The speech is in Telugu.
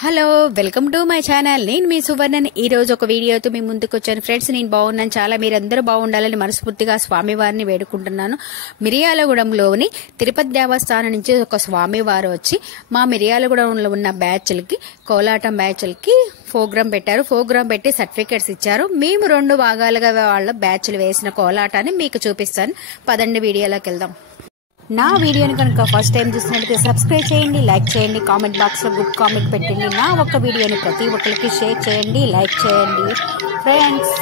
Hello welcome to my channel. నేను మీ సువర్ణన్. ఈ రోజు ఒక వీడియోతో మీ ముందుకు వచ్చాను ఫ్రెండ్స్. నేను బాగున్నాను, చాలా మీరందరూ బాగుండాలని మనస్ఫూర్తిగా స్వామివారిని వేడుకుంటున్నాను. మిర్యాలగూడెంలోని తిరుపతి దేవస్థానం నుంచి ఒక స్వామివారు వచ్చి మా మిర్యాలగూడెంలో ఉన్న బ్యాచ్లకి, కోలాటం బ్యాచ్లకి ప్రోగ్రాం పెట్టారు. ప్రోగ్రాం పెట్టి సర్టిఫికెట్స్ ఇచ్చారు. మేము 2 భాగాలుగా వాళ్ళ బ్యాచ్లు వేసిన కోలాటాన్ని మీకు చూపిస్తాను. పదండి వీడియోలోకి వెళ్దాం. నా వీడియోని కనుక ఫస్ట్ టైం చూసినట్లయితే సబ్స్క్రైబ్ చేయండి, లైక్ చేయండి, కామెంట్ బాక్స్లో గుడ్ కామెంట్ పెట్టండి. నా ఒక్క వీడియోని ప్రతి ఒక్కరికి షేర్ చేయండి, లైక్ చేయండి ఫ్రెండ్స్.